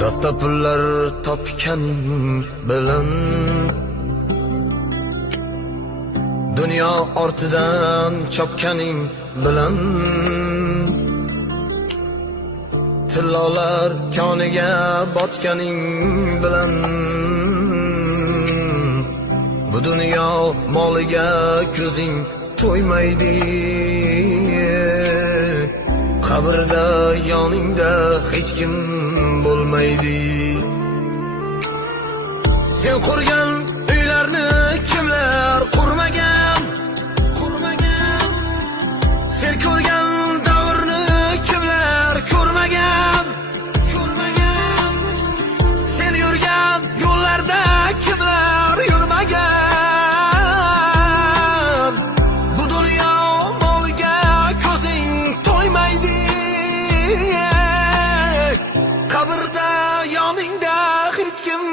Dasta pullar topgan bilan dunyo ortidan chopganing bilan tillolar koniga botganing bilan bu dunyo moliga ko'zing to'ymaydi. Qabrda yoningda hech kim bo'lmaydi. Sen qurgan uylarni kimlar qurmagan? Sen ko'rgan davrni kimlar ko'rmagan? Sen yurgan yo'llarda kimlar yurmagan? Bu dunyo moliga ko'zing to'ymaydi. Qabrda yoningda hech kim